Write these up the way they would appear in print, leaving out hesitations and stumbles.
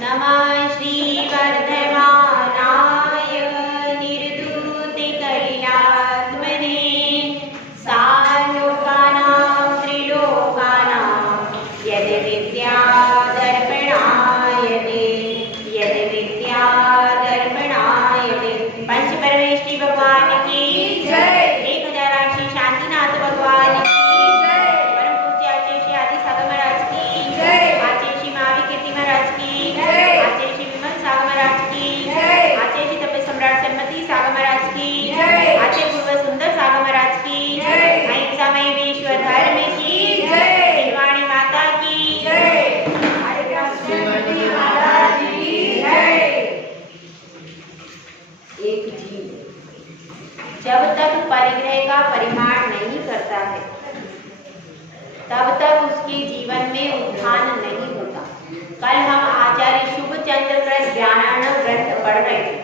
नमः श्रीवर्धमानाय निर्धूतिकैलात्मने सालोकानां त्रिलोकानां यद्विद्यादर्पणाय ते पंच परमेष्टि भगवान की जय। 1008 श्री शांतिनाथ भगवान की जय। परम पूज्य आचार्य श्री आदि सागर महाराज की जय। आचार्य श्री महावीर कीर्ति महाराज की जय। आचार्य श्री विमल सागर महाराज की जय। आचार्य श्री तपे सम्राट सन्मति सागर महाराज की जय। आचार्य पूर्व सुंदर सागर महाराज की जय। अहिंसा मई विश्व धर्म की जय। दिलवाणी माता की जय। हरे कृष्ण महाराज की जय। एक जीव जब तक परिग्रह का परिमाण नहीं करता है तब तक उसके जीवन में उत्थान नहीं होता। कल हम आचार्य शुभचंद्र कृत ज्ञानार्णव ग्रंथ पढ़ रहे थे।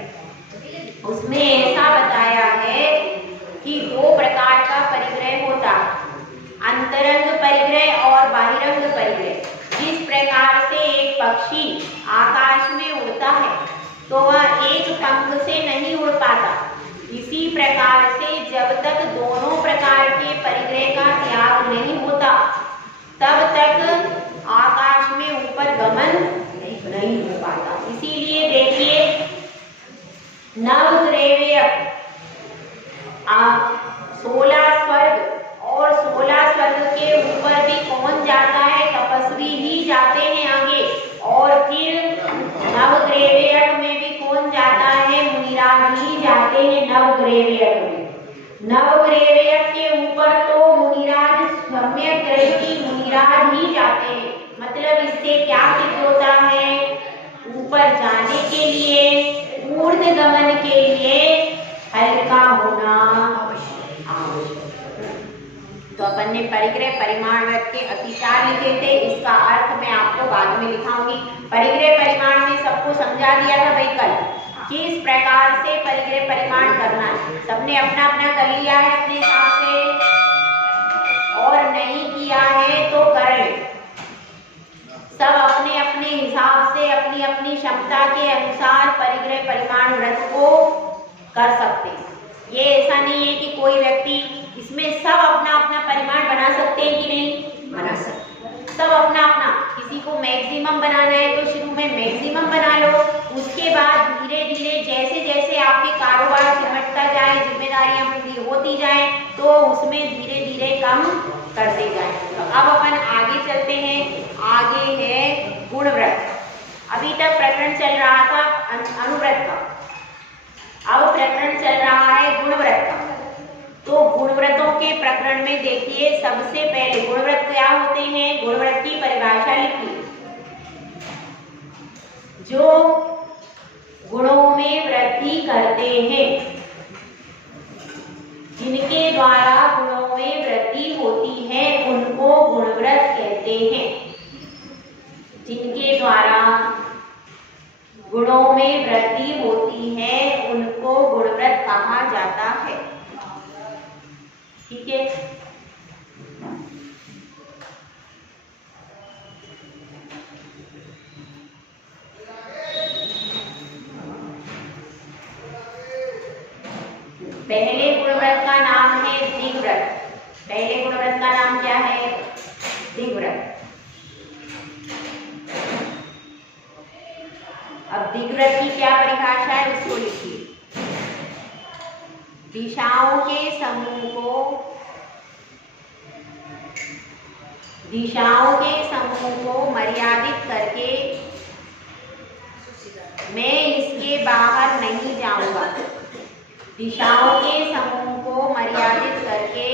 उसमें ऐसा बताया है कि 2 प्रकार का परिग्रह होता है, अंतरंग परिग्रह और बाहिरंग परिग्रह। जिस प्रकार से एक पक्षी आकाश में उड़ता है तो वह एक पंख से नहीं उड़ पाता, इसी प्रकार से जब तक दोनों प्रकार के परिग्रह का त्याग नहीं होता तब तक आकाश में ऊपर गमन नहीं हो पाता। इसीलिए देखिए नवग्रेव्य 16 स्वर्ग और 16 स्वर्ग के ऊपर भी कौन जाता है? तपस्वी ही जाते हैं आगे। और फिर नवग्रेव्य में भी कौन जाता है? मुनिराज ही जाते हैं नवग्रेव्य में। नवग्रेव्य के ऊपर तो मुनिराज सम्यक दृष्टि मुनिराज ही जाते हैं। मतलब इससे क्या सिद्ध होता है? ऊपर जाने के लिए, पूर्ण गमन के लिए हल्का होना आवश्यक। तो अपन ने परिग्रह परिमाण के अतिचार लिखे थे, इसका अर्थ मैं आपको बाद में लिखाऊंगी। परिग्रह परिमाण में सबको समझा दिया था भाई कल, किस प्रकार से परिग्रह परिमाण करना है। सबने अपना अपना कर लिया है अपने हिसाब से, और नहीं किया है तो कर ले। सब अपने अपने हिसाब से अपनी अपनी क्षमता के अनुसार परिग्रह परिमाण व्रत को कर सकते हैं। ये ऐसा नहीं है कि कोई व्यक्ति इसमें सब अपना अपना परिमाण बना सकते हैं कि नहीं बना सकते, सब अपना अपना। किसी को मैक्सिमम बनाना है तो शुरू में मैक्सिमम बना लो, उसके बाद धीरे धीरे जैसे जैसे आपके कारोबार सिमटता जाए, जिम्मेदारियां पूरी होती जाए, तो उसमें धीरे धीरे कम करते जाए। तो अब अपन आगे चलते हैं। आगे है गुणव्रत। अभी तक प्रकरण चल रहा था अनुव्रत का, अब प्रकरण चल रहा है गुणव्रत का। तो गुणव्रतों के प्रकरण में देखिए सबसे पहले गुणव्रत क्या होते हैं, गुणव्रत की परिभाषा लिखिए। जो गुणों में वृद्धि करते हैं, जिनके द्वारा गुणों में वृद्धि होती है उनको गुणव्रत कहते हैं। जिनके द्वारा गुणों में वृद्धि होती है उनको गुणव्रत कहा जाता है। ठीक है। पहले गुणव्रत का नाम है दिग्व्रत। पहले गुणव्रत का नाम क्या है? दिग्व्रत। अब दिग्व्रत की क्या परिभाषा है उसको लिखिए। दिशाओं के समूह को मर्यादित करके मैं इसके बाहर नहीं जाऊंगा। दिशाओं के समूह को मर्यादित करके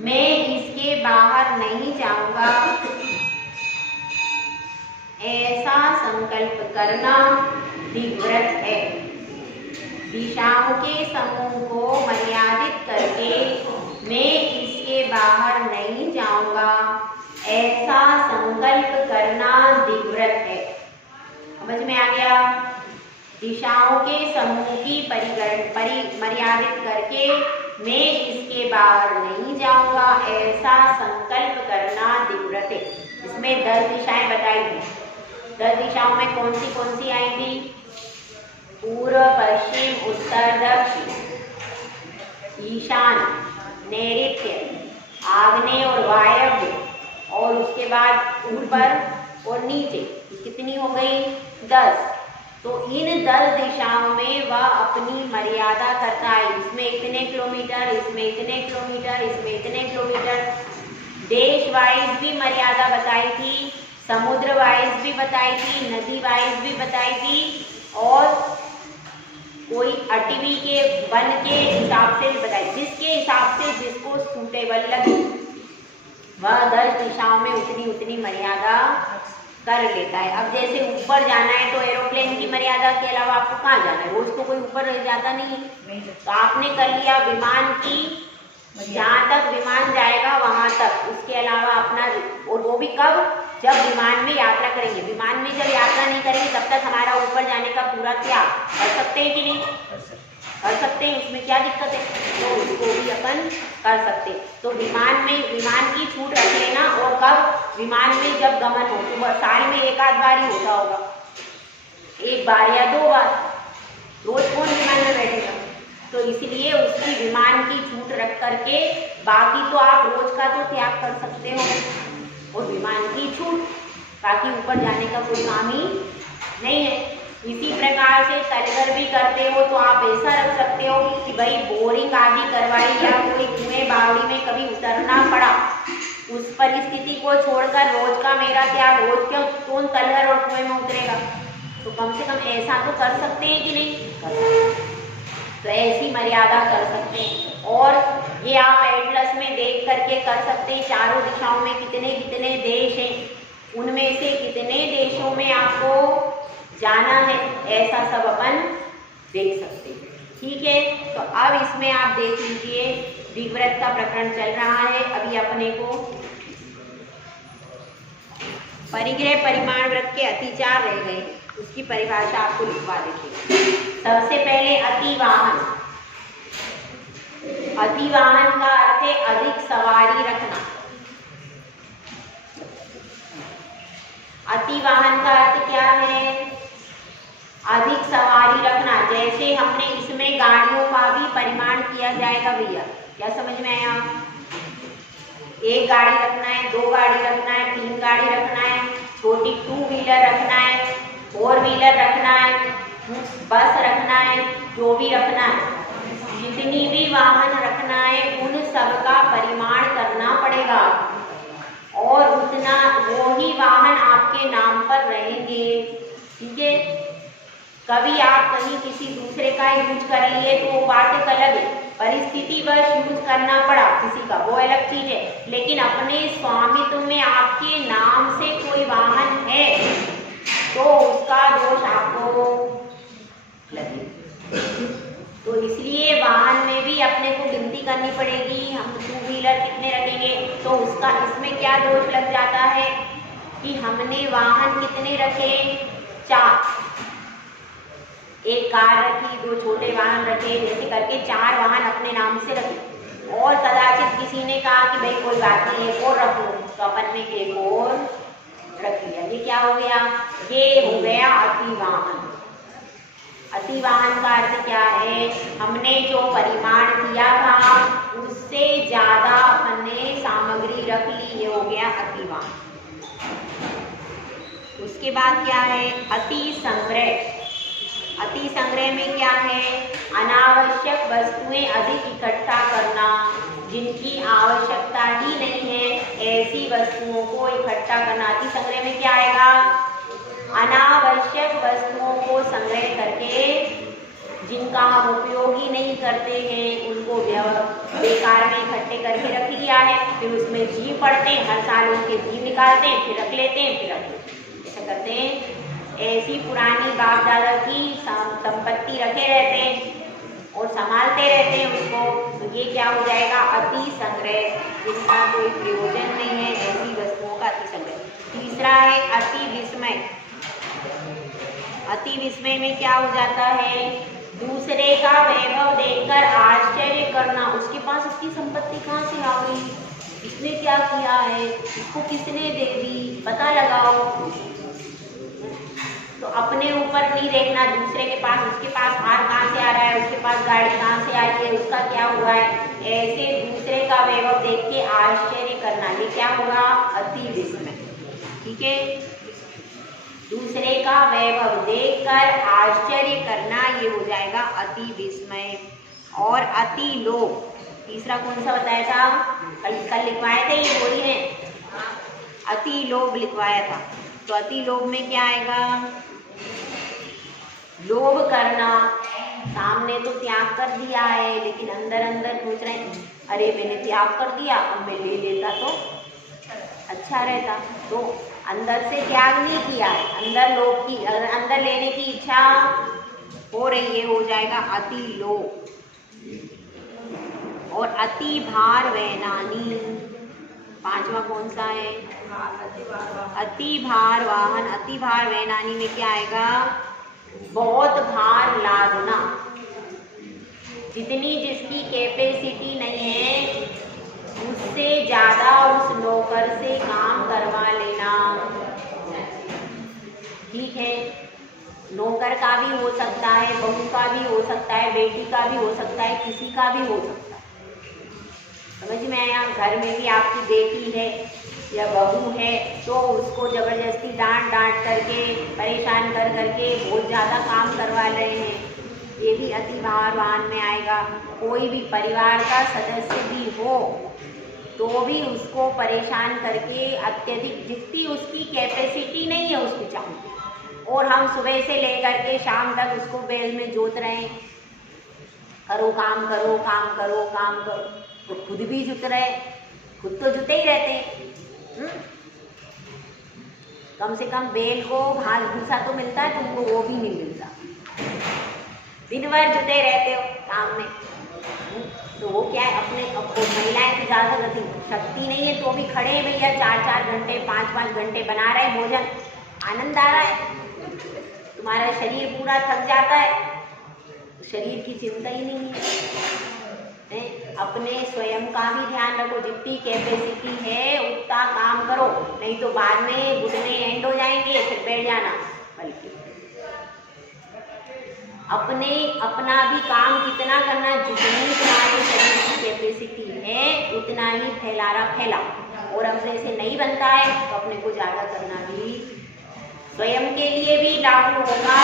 मैं इसके बाहर नहीं जाऊंगा, ऐसा संकल्प करना दिग्व्रत है। दिशाओं के समूह को मर्यादित करके मैं इसके बाहर नहीं जाऊंगा, ऐसा संकल्प करना दिग्व्रत है। समझ में आ गया? दिशाओं के समूह की मर्यादित करके मैं इसके बाहर नहीं जाऊंगा, ऐसा संकल्प करना दिग्व्रत है। इसमें 10 दिशाएं बताई हैं। 10 दिशाओं में कौन सी आई थी? पूर्व, पश्चिम, उत्तर, दक्षिण, ईशान, नैऋत्य, आग्नेय और वायव्य, और उसके बाद ऊपर और नीचे। कितनी हो गई? 10। तो इन 10 दिशाओं में वह अपनी मर्यादा करता है। इसमें इतने किलोमीटर, इसमें इतने किलोमीटर, इसमें इतने किलोमीटर। देश वाइज भी मर्यादा बताई थी, समुद्र वाइज भी बताई थी, नदी वाइज भी बताई थी, और कोई अटवी के वन के हिसाब से भी बताई। जिसके हिसाब से जिसको सूटेबल लगे वह 10 दिशाओं में उतनी मर्यादा कर लेता है। अब जैसे ऊपर जाना है तो एरोप्लेन की मर्यादा के अलावा आपको कहाँ जाना है? रोज तो कोई ऊपर जाता नहीं है, तो आपने कर लिया विमान की, जहाँ तक विमान जाएगा वहां तक, उसके अलावा अपना, और वो भी कब? जब विमान में यात्रा करेंगे। विमान में जब यात्रा नहीं करेंगे तब तक हमारा ऊपर जाने का पूरा त्याग कर सकते हैं कि नहीं? कर सकते हैं, उसमें क्या दिक्कत है? तो उसको भी अपन कर सकते। तो विमान की छूट रख लेना। और कब? विमान में जब गमन हो, तो साल में एक आध बार ही होता होगा, एक बार या 2 बार। रोज कौन विमान में बैठेगा? तो इसलिए उसकी विमान की छूट रख करके बाकी तो आप रोज का तो त्याग कर सकते हो, और विमान की छूट, बाकी ऊपर जाने का कोई काम ही नहीं है। इसी प्रकार से तलगर भी करते हो तो आप ऐसा रख सकते हो कि भाई बोरिंग आदि करवाई या कोई कुएं बावड़ी में कभी उतरना पड़ा, उस परिस्थिति को छोड़कर रोज का मेरा त्याग, रोज क्यों कौन तलगर और कुएं में उतरेगा? तो कम से कम ऐसा तो कर सकते हैं कि नहीं? तो ऐसी मर्यादा कर सकते हैं। और ये आप एटलस में देख करके कर सकते हैं, चारों दिशाओं में कितने कितने देश हैं, उनमें से कितने देशों में आपको जाना है, ऐसा सब अपन देख सकते हैं। ठीक है, तो अब इसमें आप देख लीजिए, विव्रत का प्रकरण चल रहा है। अभी अपने को परिग्रह परिमाण व्रत के अतिचार रह गए, उसकी परिभाषा आपको लिखवा देंगे। सबसे पहले अतिवाहन। अतिवाहन का अर्थ है अधिक सवारी रखना। अतिवाहन का अर्थ क्या है? अधिक सवारी रखना। जैसे हमने इसमें गाड़ियों का भी परिमाण किया जाएगा भैया, क्या समझ में आया? 1 गाड़ी रखना है, 2 गाड़ी रखना है, 3 गाड़ी रखना है, छोटी 2 व्हीलर रखना है, 4 व्हीलर रखना है, बस रखना है, जो भी रखना है, जितनी भी वाहन रखना है उन सब का परिमाण करना पड़ेगा, और उतना वो ही वाहन आपके नाम पर रहेंगे। ठीक है, कभी आप कहीं किसी दूसरे का यूज कर लिए तो वो बात एक अलग है, परिस्थिति वश यूज करना पड़ा किसी का, वो अलग चीज है। लेकिन अपने स्वामित्व में आपके नाम से कोई वाहन है तो उसका दोष आपको लगे। तो इसलिए वाहन में भी अपने को गिनती करनी पड़ेगी। हम 2 व्हीलर कितने रखेंगे तो उसका इसमें क्या दोष लग जाता है कि हमने वाहन कितने रखे? 4। 1 कार रखी, 2 छोटे वाहन रखे, जैसे करके 4 वाहन अपने नाम से रखे। और कदाचित किसी ने कहा कि भाई कोई बात नहीं, एक और रख लो, तो अपन ने एक और रख लिया। ये क्या हो गया? ये हो गया अतिवाहन। अतिवाहन का अर्थ क्या है? हमने जो परिमाण किया था उससे ज्यादा अपन ने सामग्री रख ली, ये हो गया अतिवाहन। उसके बाद क्या है? अति संग्रह। अति संग्रह में क्या है? अनावश्यक वस्तुएं अधिक इकट्ठा करना, जिनकी आवश्यकता ही नहीं है ऐसी वस्तुओं को इकट्ठा करना। अति संग्रह में क्या आएगा? अनावश्यक वस्तुओं को संग्रह करके जिनका हम उपयोग ही नहीं करते हैं उनको बेकार में इकट्ठे करके रख लिया है, फिर उसमें जीव पड़ते हैं, हर साल उनके जीव निकालते हैं, फिर रख लेते हैं, फिर रख लेते हैं, ऐसा करते हैं। ऐसी पुरानी बाप दादा की संपत्ति रखे रहते हैं और संभालते रहते हैं उसको, तो ये क्या हो जाएगा? अति संग्रह, जिसका कोई प्रयोजन नहीं है, ऐसी वस्तुओं का अति संग्रह। तीसरा है अति विस्मय। अति विस्मय में क्या हो जाता है? दूसरे का वैभव देखकर आश्चर्य करना, उसके पास इसकी संपत्ति कहाँ से आ गई, इसने क्या किया है, इसको किसने दे दी, पता लगाओ। तो अपने ऊपर नहीं देखना, दूसरे के पास, उसके पास हार कहाँ से आ रहा है, उसके पास गाड़ी कहाँ से आई है, उसका क्या हुआ है, ऐसे दूसरे का वैभव देख के आश्चर्य करना, ये क्या हुआ, अति विस्मय। ठीक है, दूसरे का वैभव देखकर आश्चर्य करना, ये हो जाएगा अति विस्मय। और अति लोभ, तीसरा कौन सा बताया था, कल लिखवाए थे, ये वही है, अति लोभ लिखवाया था। तो अति लोभ में क्या आएगा, लोभ करना, सामने तो त्याग कर दिया है लेकिन अंदर अंदर सोच रहे हैं अरे मैंने त्याग कर दिया, अब मैं ले लेता तो अच्छा रहता। तो अंदर से त्याग नहीं किया है, अंदर लोभ की, अंदर लेने की इच्छा हो रही है, हो जाएगा अति लोभ। और अति भार वैनानी, पांचवा कौन सा है, अति भार वाहन। अति भार वैनानी में क्या आएगा, बहुत भार लादना, जितनी जिसकी कैपेसिटी नहीं है उससे ज्यादा उस नौकर से काम करवा लेना। ठीक है, नौकर का भी हो सकता है, बहू का भी हो सकता है, बेटी का भी हो सकता है, किसी का भी हो सकता है, समझ में आया। घर में भी आपकी बेटी है या बहू है तो उसको जबरदस्ती डांट करके, परेशान करके बहुत ज़्यादा काम करवा रहे हैं, ये भी अति भारवान में आएगा। कोई भी परिवार का सदस्य भी हो तो भी उसको परेशान करके अत्यधिक, जितनी उसकी कैपेसिटी नहीं है उसकी चाहिए, और हम सुबह से लेकर के शाम तक उसको बैल में जोत रहे हैं, करो काम करो काम करो काम करो, तो खुद भी जुट रहे, खुद तो जुटे ही रहते हैं। कम से कम बैल को घास भूसा तो मिलता है, तुमको वो भी नहीं मिलता, दिन भर जुटे रहते हो काम में। तो वो क्या है, अपने महिलाएं की ज़्यादा गति शक्ति नहीं है तो भी खड़े हैं भैया, 4-4 घंटे 5-5 घंटे बना रहे भोजन, आनंद आ रहा है, तुम्हारा शरीर पूरा थक जाता है, शरीर की चिंता ही नहीं है। अपने स्वयं का भी ध्यान रखो, जितनी कैपेसिटी है उतना काम करो, नहीं तो बाद में घुटने एंड हो जाएंगे, फिर बैठ जाना। बल्कि अपना भी काम कितना करना, जितनी तुम्हारे शरीर की कैपेसिटी है उतना ही फैलाओ। और अपने से नहीं बनता है तो अपने को ज़्यादा करना भी स्वयं के लिए भी लागू होगा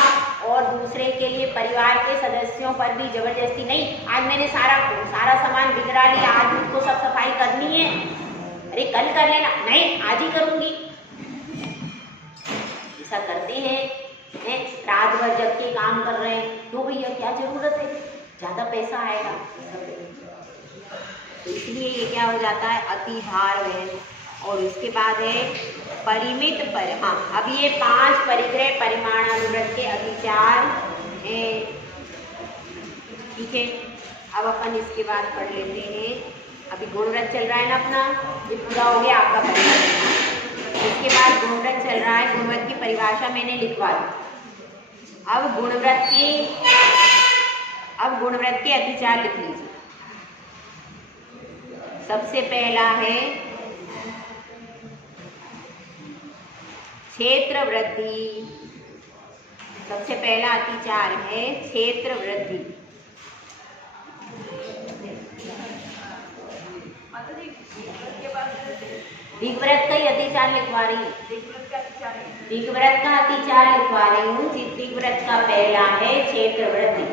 और दूसरे के लिए, परिवार के सदस्यों पर भी जबरदस्ती नहीं, आज मैंने सारा सामान बिगड़ा लिया, आज मुझको सब सफाई करनी है, अरे कल कर लेना, नहीं आज ही करूँगी, ऐसा करते हैं। रात भर जग के काम कर रहे हैं, तो भैया क्या जरूरत है, ज़्यादा पैसा आएगा, तो इसलिए ये क्या हो जाता है, अति भार वहन। और उसके बाद है परिमित पर, हाँ अब ये 5 परिग्रह परिमाणानुव्रत के अतिचार है। ठीक है, अब अपन इसके बाद पढ़ लेते हैं, अभी गुणव्रत चल रहा है ना अपना, ये पूरा हो गया आपका परिवार। इसके बाद गुणव्रत चल रहा है, गुणव्रत की परिभाषा मैंने लिखवा दी। अब गुणव्रत के अतिचार लिख लीजिए। सबसे पहला है क्षेत्र वृद्धि, सबसे पहला अतिचार है क्षेत्र वृद्धि। दिग्व्रत का ही अतिचार लिखवा रही हूँ, दिग्व्रत का अतिचार लिखवा रही हूँ। दिग्व्रत का पहला है क्षेत्र वृद्धि।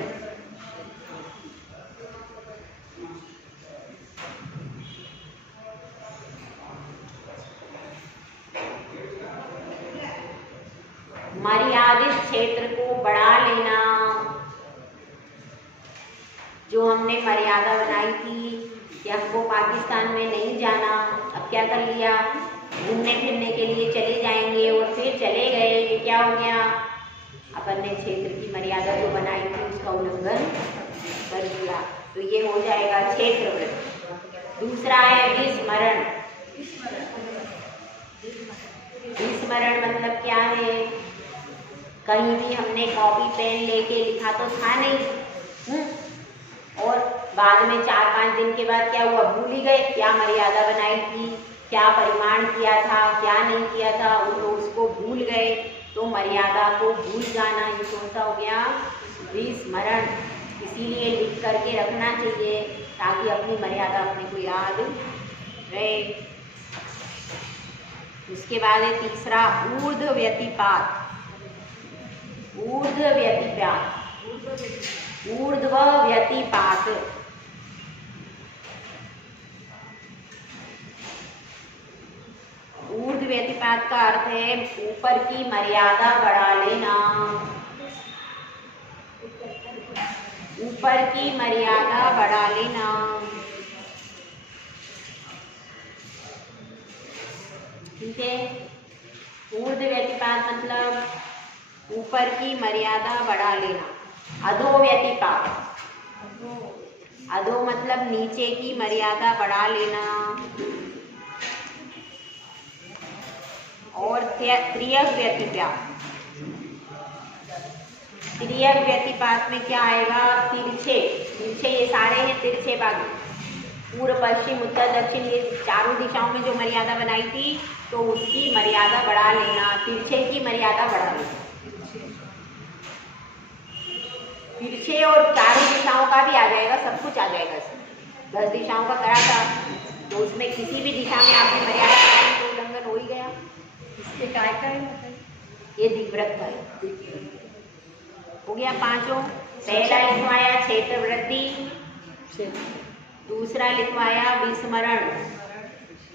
मर्यादित क्षेत्र को बढ़ा लेना, जो हमने मर्यादा बनाई थी कि हमको पाकिस्तान में नहीं जाना, अब क्या कर लिया, घूमने फिरने के लिए चले जाएंगे, और फिर चले गए, ये क्या हो गया, अपन ने क्षेत्र की मर्यादा जो बनाई थी उसका उल्लंघन कर दिया, तो ये हो जाएगा क्षेत्र वृद्धि। दूसरा है विस्मरण। विस्मरण मतलब क्या है, कहीं भी हमने कॉपी पेन लेके लिखा तो था नहीं, और बाद में 4-5 दिन के बाद क्या हुआ, भूल ही गए क्या मर्यादा बनाई थी, क्या परिमाण किया था, क्या नहीं किया था, तो उसको भूल गए, तो मर्यादा को भूल जाना, ये कौन सा हो गया? विस्मरण। इसीलिए लिख करके रखना चाहिए ताकि अपनी मर्यादा अपने को याद रहे। उसके बाद है तीसरा ऊर्ध्व व्यतिपात। ऊर्ध्व व्यतिपात, ऊर्ध्व व्यतिपात। ऊर्ध्व व्यतिपात का अर्थ है ऊपर की मर्यादा बढ़ा लेना। ऊपर की मर्यादा बढ़ा लेना। ठीक है, ऊर्ध्व व्यतिपात मतलब ऊपर की मर्यादा बढ़ा लेना। अधो व्यतिपात, अधो मतलब नीचे की मर्यादा बढ़ा लेना। और त्रियक व्यतिपात, त्रियक व्यतिपात में क्या आएगा? तिरछे, तिरछे ये सारे हैं तिरछे बाजू, पूर्व पश्चिम उत्तर दक्षिण, ये चारों दिशाओं में जो मर्यादा बनाई थी तो उसकी मर्यादा बढ़ा लेना, तिरछे की मर्यादा बढ़ा लेना। तिरछे और चारों दिशाओं का भी आ जाएगा, सब कुछ आ जाएगा इसमें। 10 दिशाओं का करा था तो उसमें किसी भी दिशा में आपकी मर्यादा बढ़ाई तो उल्लंघन हो ही गया। इसके क्या है? ये दिग्व्रत का है। हो गया पांचों। पहला लिखवाया क्षेत्र वृद्धि, दूसरा लिखवाया विस्मरण,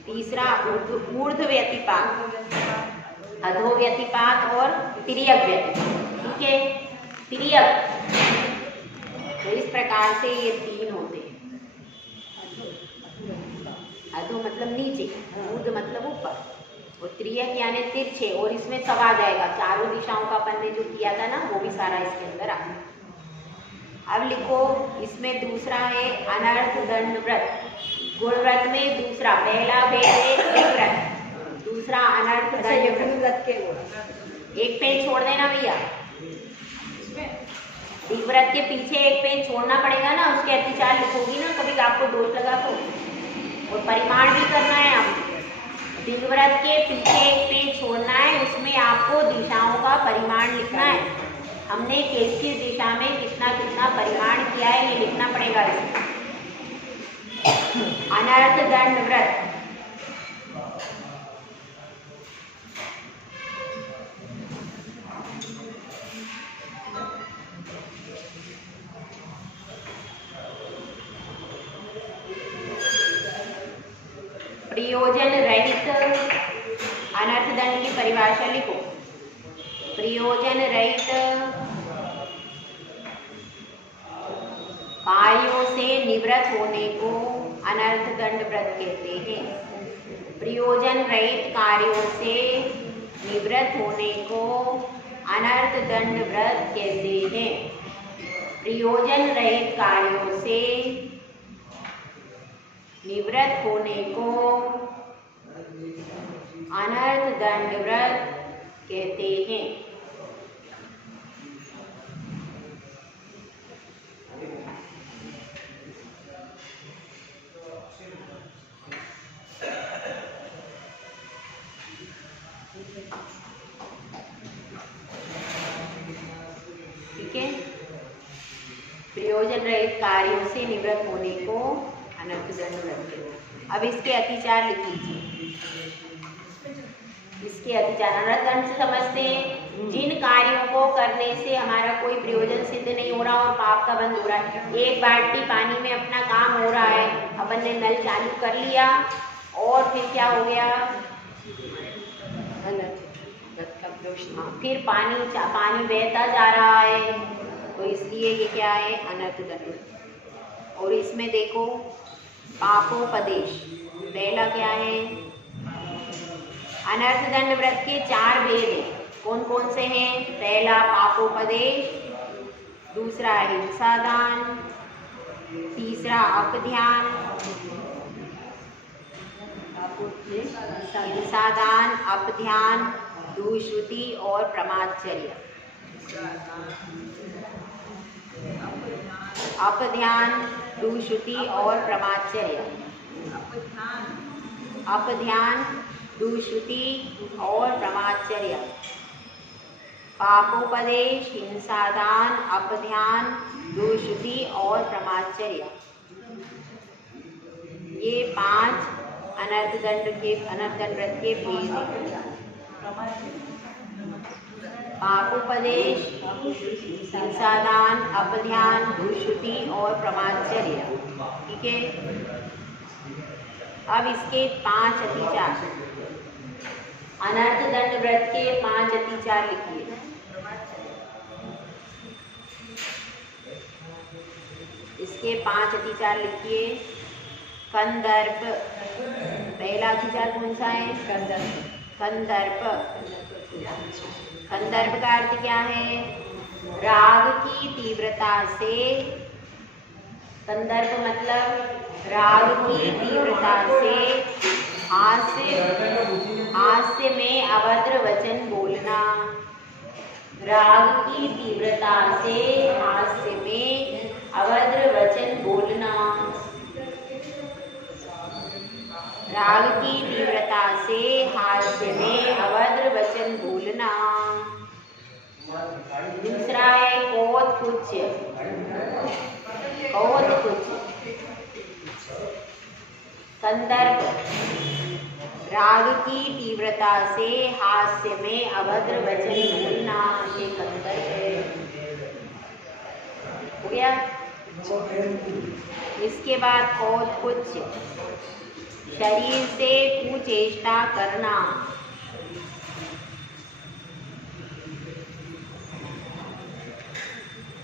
तीसरा ऊर्ध्व व्यतिपात, अधो व्यतिपात और तिर्यक व्यतिपात। ठीक है, तिर्यक तो इस प्रकार से ये 3 होते हैं। अधो मतलब नीचे, ऊर्ध्व मतलब ऊपर, और त्रियक यानी तिरछे, और इसमें सब आ जाएगा। चारों दिशाओं का अपन ने जो किया था ना वो भी सारा इसके अंदर आ गया। अब लिखो, इसमें दूसरा है अनर्थ दंड व्रत। गुण व्रत में दूसरा, पहला भेद है दिग्व्रत, दूसरा अनर्थ दंड व्रत के गुण। एक पेज छोड़ देना भैया, दिग्व्रत के पीछे एक पेज छोड़ना पड़ेगा ना, उसके अतिचार लिखोगी ना कभी आपको दोष लगा तो। और परिमाण भी करना है आपको। दिग्व्रत के पीछे एक पेज छोड़ना है, उसमें आपको दिशाओं का परिमाण लिखना है। हमने किस किस दिशा में कितना कितना परिमाण किया है ये लिखना पड़ेगा इसमें। अनर्थ दंड व्रत, प्रयोजन रहित अनर्थ दंड की परिभाषा लिखो। प्रयोजन रहित कार्यों से निवृत्त होने को अनर्थ दंड व्रत कहते हैं। प्रयोजन रहित कार्यों से निवृत्त होने को अनर्थ दंड व्रत कहते हैं। प्रयोजन रहित कार्यों से निवृत्त होने को अनर्थ दंड व्रत कहते हैं। ठीक है, प्रयोजन रहित कार्यों से निवृत्त होने को अनर्थ दंड व्रत। अब इसके अतिचार लिख लीजिए। इसके अतिचार अनर्थ दंड से समझते हैं जिन कार्यों को करने से हमारा कोई प्रयोजन सिद्ध नहीं हो रहा और पाप का बंध हो रहा है। एक बाल्टी पानी में अपना काम हो रहा है, अपन ने नल चालू कर लिया और फिर क्या हो गया? फिर पानी बहता जा रहा है, तो इसलिए ये क्या है? अनर्थ दंड। और इसमें देखो पापोपदेश, पहला क्या है? अनर्थ दंड व्रत के 4 भेद हैं। कौन कौन से हैं? पहला पापोपदेश, दूसरा हिंसा दान, तीसरा अपध्यान, हिंसा दान, अपध्यान, दुष्श्रुति और प्रमादचर्य। अपध्यान, दुष्श्रुति और प्रमादचर्य। अपध्यान, दुष्श्रुति और प्रमादचर्य। पापोपदेश, हिंसादान, अपध्यान, दुष्टि और प्रमाचर्य, ये 5 अनर्थदंड व्रत के भेद हैं। पापोपदेश, हिंसादान, अपध्यान, दुष्टि और प्रमाचर्य, ठीक है। अब इसके 5 अतिचार, अनर्थदंड व्रत के 5 अतिचार लिखिए। इसके 5 अतिचार लिखिए। कंदर्प, पहला अतिचार कौन सा है? कंदर्प। कंदर्प का अर्थ क्या है? राग की तीव्रता से, कंदर्प मतलब राग की तीव्रता से हास्य में अभद्र वचन बोलना। राग की तीव्रता से हास्य में अभद्र वचन बोलना। राग की तीव्रता से हास्य में अभद्र वचन बोलना। दूसरा है कौतकुच्य। कौतकुच्य, कंदर्प, राग की तीव्रता से हास्य में अभद्र वचन बोलना, ये कंदर्प है। हो गया। इसके बाद कौतकुच्य, शरीर से कुचेष्टा करना।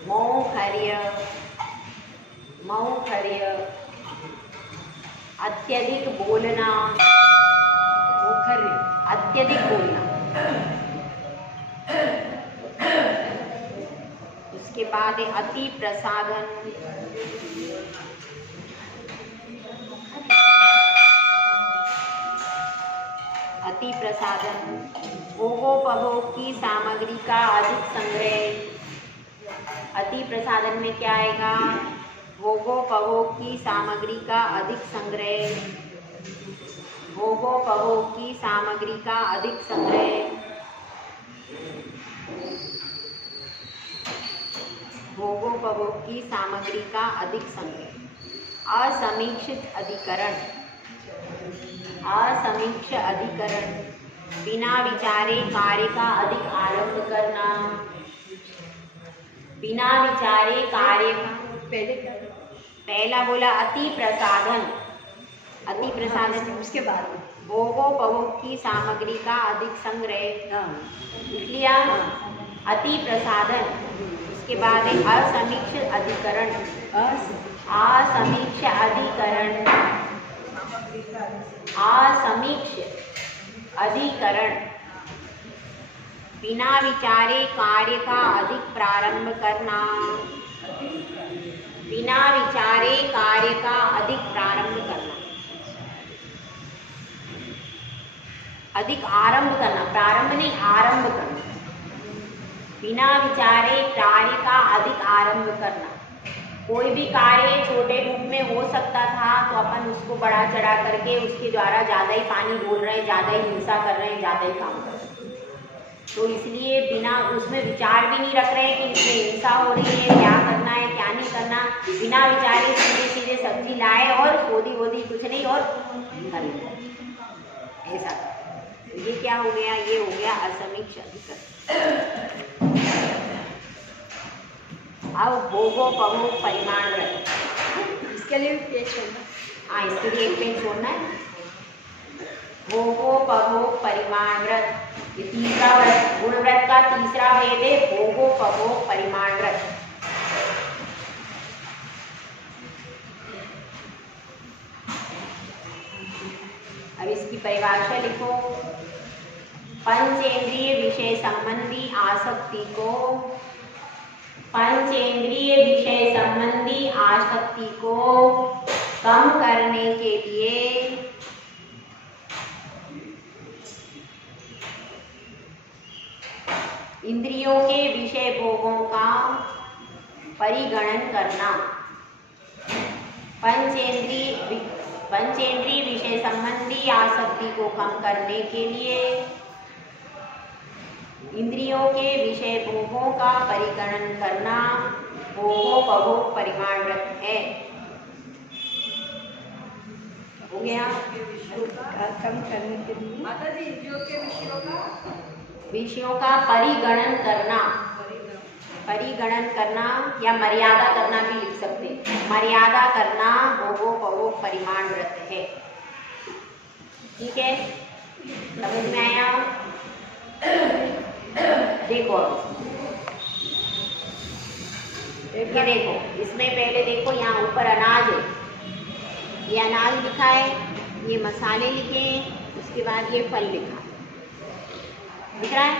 मौखर्य, मौखर्य, अत्यधिक बोलना। मौखर्य, अत्यधिक बोलना। उसके बाद है अति प्रसाधन। अति प्रसाधन, भोगोपभोग की सामग्री का अधिक संग्रह। अति प्रसाधन में क्या आएगा? भोगोपभोग की सामग्री का अधिक संग्रह। भोगोपभोग की सामग्री का अधिक संग्रह। भोगोपभोग की सामग्री का अधिक संग्रह। असमीक्षित अधिकरण। असमीक्ष अधिकरण, बिना विचारे कार्य का अधिक आरंभ करना। बिना विचारे कार्य का, पहला बोला अति प्रसाधन। अति प्रसाधन, उसके बाद भोगोपभोग की सामग्री का अधिक संग्रह, लिख लिया। अति प्रसाधन। उसके बाद है असमीक्ष अधिकरण। असमीक्ष अधिकरण, असमीक्ष अधिकरण, बिना विचारे कार्य का अधिक प्रारंभ करना। बिना विचारे कार्य का अधिक प्रारंभ करना, अधिक आरंभ करना, प्रारंभ नहीं आरंभ करना। बिना विचारे कार्य का अधिक आरंभ करना। कोई भी कार्य छोटे रूप में हो सकता था तो अपन उसको बढ़ा चढ़ा करके उसके द्वारा ज़्यादा ही पानी बोल रहे हैं, ज़्यादा ही हिंसा कर रहे हैं, ज़्यादा ही काम कर रहे हैं। तो इसलिए बिना उसमें विचार भी नहीं रख रहे हैं कि इसमें हिंसा हो रही है, क्या करना है क्या नहीं करना। बिना विचारे सीधे सीधे सब्जी लाए और खोदी वोदी कुछ नहीं और कर लिया, ऐसा। तो ये क्या हो गया? ये हो गया असमीक्ष अधिकरण। अब भोगोपभोग परिमाण व्रत, इसके लिए पेज छोड़ना। हाँ, इसके लिए एक पेज छोड़ना है। भोगोपभोग परिमाण व्रत, ये तीसरा व्रत, गुण व्रत का तीसरा भेद है भोगोपभोग परिमाण व्रत। अब इसकी परिभाषा लिखो। पंचेंद्रिय विषय संबंधी आसक्ति को, पंचेंद्रिय विषय संबंधी आसक्ति को कम करने के लिए इंद्रियों के विषय भोगों का परिगणन करना। पंचेंद्रिय विषय संबंधी आसक्ति को कम करने के लिए इंद्रियों के विषय भोगों का परिगणन करना भोगोपभोग परिमाणव्रत है। हो गया। कम करने के लिए माता जी इंद्रियों के विषयों का परिगणन करना, परिगणन करना या मर्यादा करना भी लिख सकते हैं। मर्यादा करना भोगोपभोग परिमाणव्रत है। ठीक है, समझ में आया? देखो ये देखो, इसमें पहले देखो यहाँ ऊपर अनाज है, ये अनाज लिखा है, ये मसाले लिखे हैं, उसके बाद ये फल लिखा है। दिख रहा है?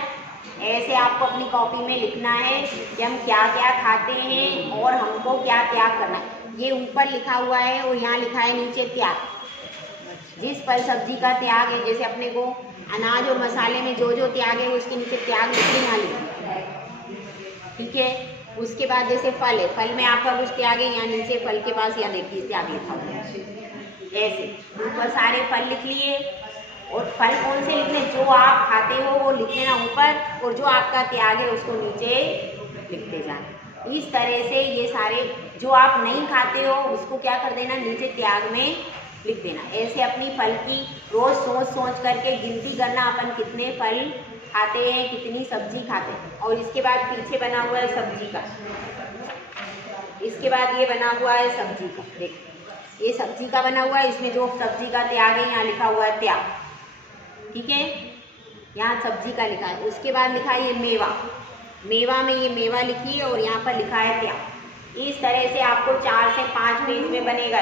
ऐसे आपको अपनी कॉपी में लिखना है कि हम क्या क्या खाते हैं और हमको क्या त्याग करना है। ये ऊपर लिखा हुआ है और यहाँ लिखा है नीचे त्याग। जिस फल सब्जी का त्याग है, जैसे अपने को अनाज और मसाले में जो जो त्याग है उसके नीचे त्याग लिख के यहाँ लिखना। ठीक है, उसके बाद जैसे फल है, फल में आपका कुछ त्याग है, यहाँ नीचे फल के पास यहाँ देखिए त्याग लिखा हुआ है। ऐसे ऊपर सारे फल लिख लिए और फल कौन से लिखने, जो आप खाते हो वो लिख लेना ऊपर, और जो आपका त्याग है उसको नीचे लिखते जाना। इस तरह से ये सारे जो आप नहीं खाते हो उसको क्या कर देना, नीचे त्याग में लिख देना। ऐसे अपनी फल की रोज सोच सोच करके गिनती करना, अपन कितने फल खाते हैं, कितनी सब्जी खाते हैं। और इसके बाद पीछे बना हुआ है सब्जी का, इसके बाद ये बना हुआ है सब्जी का। देखो ये सब्जी का बना हुआ है, इसमें जो सब्जी का त्याग है यहाँ लिखा हुआ है त्याग। ठीक है, यहाँ सब्जी का लिखा है। उसके बाद लिखा है ये मेवा, मेवा में ये मेवा लिखी है और यहाँ पर लिखा है त्याग। इस तरह से आपको 4 से 5 पेज में बनेगा।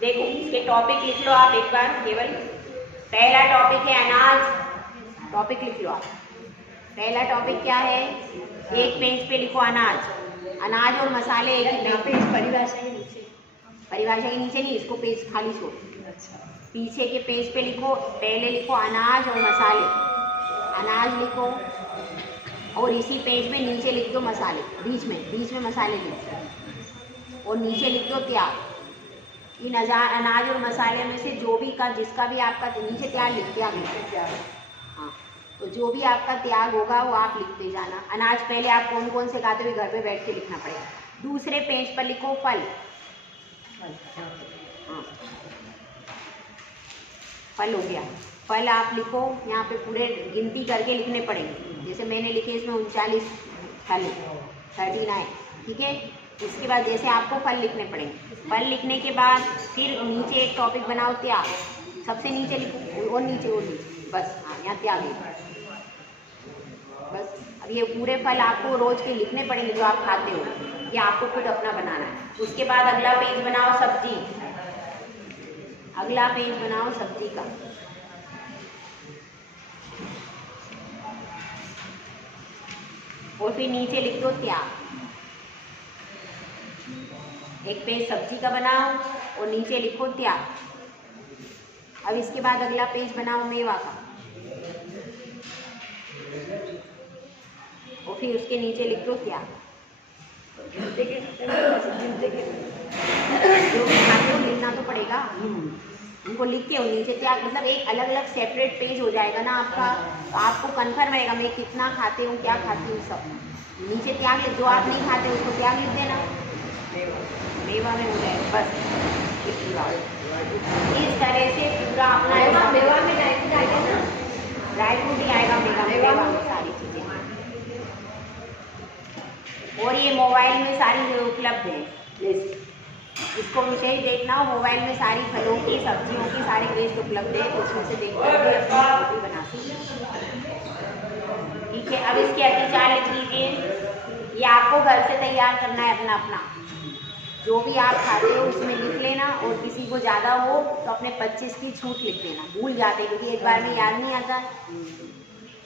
देखो इसके टॉपिक लिख लो आप एक बार। केवल पहला टॉपिक है अनाज, टॉपिक लिख लो आप। पहला टॉपिक क्या है, एक पेज पे लिखो अनाज, अनाज और मसाले एक ही पेज। परिभाषा के नीचे, परिभाषा के नीचे नहीं, इसको पेज खाली छोड़। अच्छा, पीछे के पेज पे लिखो, पहले लिखो अनाज और मसाले, अनाज लिखो और इसी पेज में नीचे लिख दो मसाले, बीच में मसाले लिख दो और नीचे लिख दो त्याग। इन अनाज और मसाले में से जो भी का जिसका भी आपका नीचे त्याग लिख त्याग। हाँ, तो जो भी आपका त्याग होगा वो आप लिखते जाना। अनाज पहले आप कौन कौन से खाते हुए घर पे बैठ के लिखना पड़ेगा। दूसरे पेज पर लिखो फल। हाँ, फल हो गया। फल आप लिखो, यहाँ पे पूरे गिनती करके लिखने पड़ेंगे। जैसे मैंने लिखे इसमें 39 फल, 39। ठीक है, इसके बाद जैसे आपको फल लिखने पड़ेंगे। फल लिखने के बाद फिर नीचे एक टॉपिक बनाओ त्याग, सबसे नीचे लिखो और नीचे बस। हाँ, यहाँ त्याग लिखो बस। अब ये पूरे फल आपको रोज के लिखने पड़ेंगे जो आप खाते हो, ये आपको खुद अपना बनाना है। उसके बाद अगला पेज बनाओ सब्जी, अगला पेज बनाओ सब्जी का। और फिर नीचे लिख दो त्याग। एक पेज सब्जी का बनाओ और नीचे लिखो त्याग। अब इसके बाद अगला पेज बनाओ मेवा का और फिर उसके नीचे लिख दो त्याग। जो भी खाते हो लिखना तो पड़ेगा, उनको लिख के और नीचे त्याग। मतलब एक अलग अलग सेपरेट पेज हो जाएगा ना आपका, तो आपको कन्फर्म रहेगा मैं कितना खाती हूँ, क्या खाती हूँ सब। नीचे त्याग लिख, जो आप नहीं खाते उसको त्याग लिख देना, मेवा में हो जाएगा बस। इस तरह से पूरा अपना मेवा में ड्राई फ्रूट आएगा ना, ड्राई फ्रूट ही आएगा मेवा में सारी चीज़ें। और ये मोबाइल में सारी उपलब्ध है लिस्ट, इसको विषय ही देखना हो। मोबाइल में सारी फलों की सब्जियों की सारी लिस्ट उपलब्ध है, उसमें से देख कर अपनी बना सकते। ठीक है, अब इसके अतिचार लिख लीजिए। ये आपको घर से तैयार करना है अपना अपना, जो भी आप खाते हो उसमें लिख लेना। और किसी को ज़्यादा हो तो अपने 25 की छूट लिख देना, भूल जाते हैं क्योंकि एक बार में याद नहीं आता,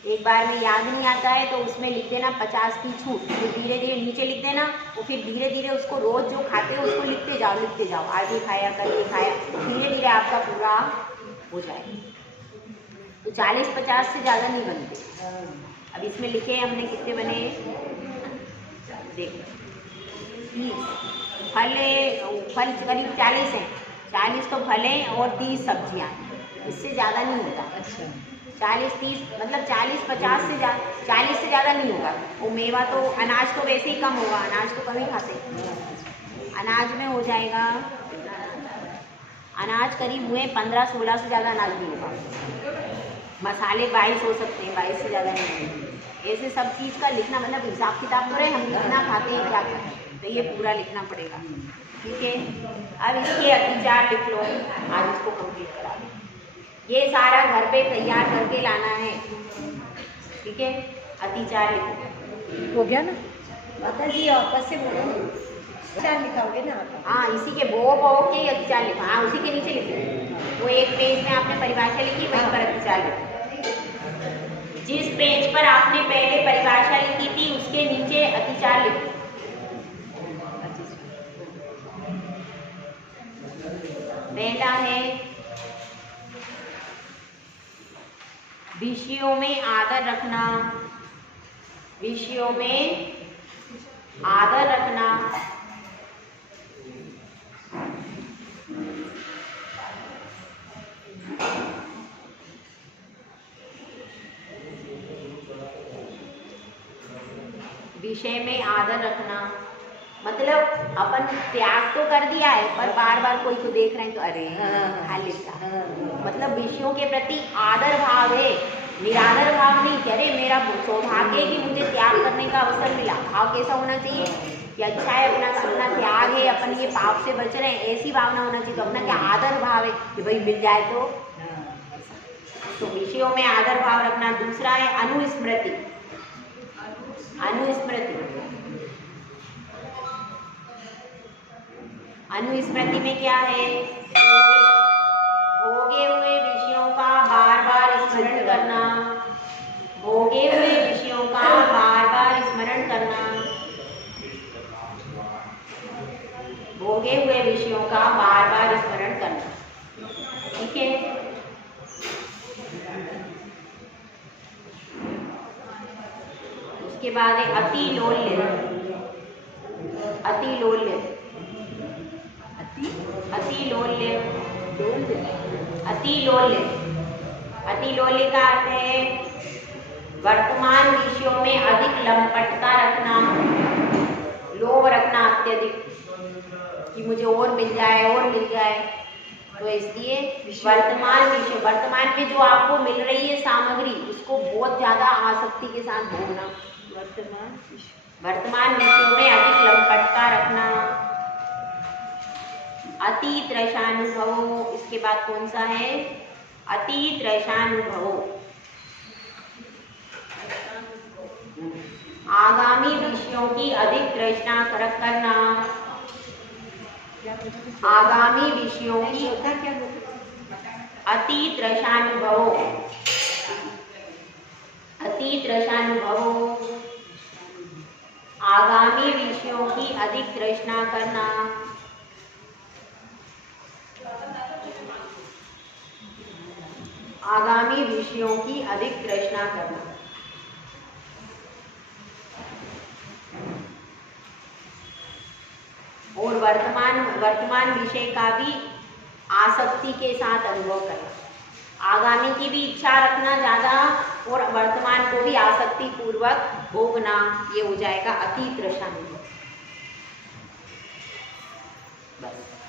एक बार में याद नहीं आता है तो उसमें लिख देना 50 की छूट। फिर धीरे धीरे नीचे लिख देना और फिर धीरे धीरे उसको रोज़ जो खाते हो उसको लिखते जाओ। आज ये खाया, कल ये खाया, धीरे धीरे आपका पूरा हो जाएगा। तो 40-50 से ज़्यादा नहीं बनते। अब इसमें लिखे हमने कितने बने, देखो 30 फल करीब 40 हैं। 40 तो फल हैं और 30 सब्जियाँ हैं, इससे ज़्यादा नहीं होता। अच्छा, 40-30 मतलब 40-50 से 40 से ज़्यादा नहीं होगा। वो मेवा तो अनाज तो वैसे ही कम होगा, अनाज तो कम ही खाते। अनाज में हो जाएगा, अनाज करीब हुए 15-16 से ज़्यादा अनाज नहीं होगा। मसाले 22 हो सकते हैं, 22 से ज़्यादा नहीं होंगे। ऐसे सब चीज़ का लिखना, मतलब हिसाब किताब तो रहे हम कितना खाते हैं क्या खाते हैं, तो ये पूरा लिखना पड़ेगा। ठीक है, अब इसके अतिचार लिख लो, आज इसको कंप्लीट करा दो। ये सारा घर पे तैयार करके लाना है। ठीक है, अतिचार लिखो। हो गया ना माता जी, वापस से बोलो, चार लिखाओगे ना आप? हाँ, इसी के भो के अतिचार लिखो। हाँ, उसी के नीचे लिखो। वो एक पेज में आपने परिभाषा लिखी, वहीं पर अतिचार लिखो। जिस पेज पर आपने पहले परिभाषा लिखी थी उसके नीचे अतिचार लिखो। पहला है विषयों में आदर रखना। विषयों में आदर रखना। विषय में आदर रखना मतलब अपन त्याग तो कर दिया है, पर बार बार कोई को देख रहे हैं तो अरे खा लेता। मतलब विषयों के प्रति आदर भाव है, निरादर भाव नहीं। कह रहे मेरा सौभाग्य है कि मुझे त्याग करने का अवसर मिला। भाव कैसा होना चाहिए कि अच्छा है, अपना त्याग है, अपन ये पाप से बच रहे हैं, ऐसी भावना होना चाहिए। तो अपना क्या आदर भाव है कि भाई मिल जाए तो विषयों में आदर भाव रखना। दूसरा है अनुस्मृति। अनुस्मृति, अनुस्मृति में क्या है? भोगे हुए विषयों का बार बार स्मरण करना। भोगे हुए विषयों का बार बार स्मरण करना। भोगे हुए विषयों का बार बार स्मरण करना। ठीक है, उसके बाद है अति लोल्य। अति लोल्य, अति लोल्य, अति लोल्य, अति लोल्य का अर्थ है वर्तमान विषयों में अधिक लंपटता रखना, लोभ रखना अत्यधिक कि मुझे और मिल जाए और मिल जाए। तो इसलिए वर्तमान विषय, वर्तमान में जो आपको मिल रही है सामग्री, उसको बहुत ज्यादा आसक्ति के साथ भोगना। वर्तमान विषयों में अधिक लंपटता रखना। अति तृषानुभवो, इसके बाद कौन सा है? अति तृषानुभवो, आगामी विषयों की अधिक तृष्णा करना। आगामी विषयों की अति तृषानुभवो, अति तृषानुभवो, आगामी विषयों की अधिक तृष्णा करना। आगामी विषयों की अधिक तृष्णा करना। और वर्तमान विषय का भी आसक्ति के साथ अनुभव करना। आगामी की भी इच्छा रखना ज्यादा और वर्तमान को भी आसक्ति पूर्वक भोगना, ये हो जाएगा अति तृषानुभव। बस।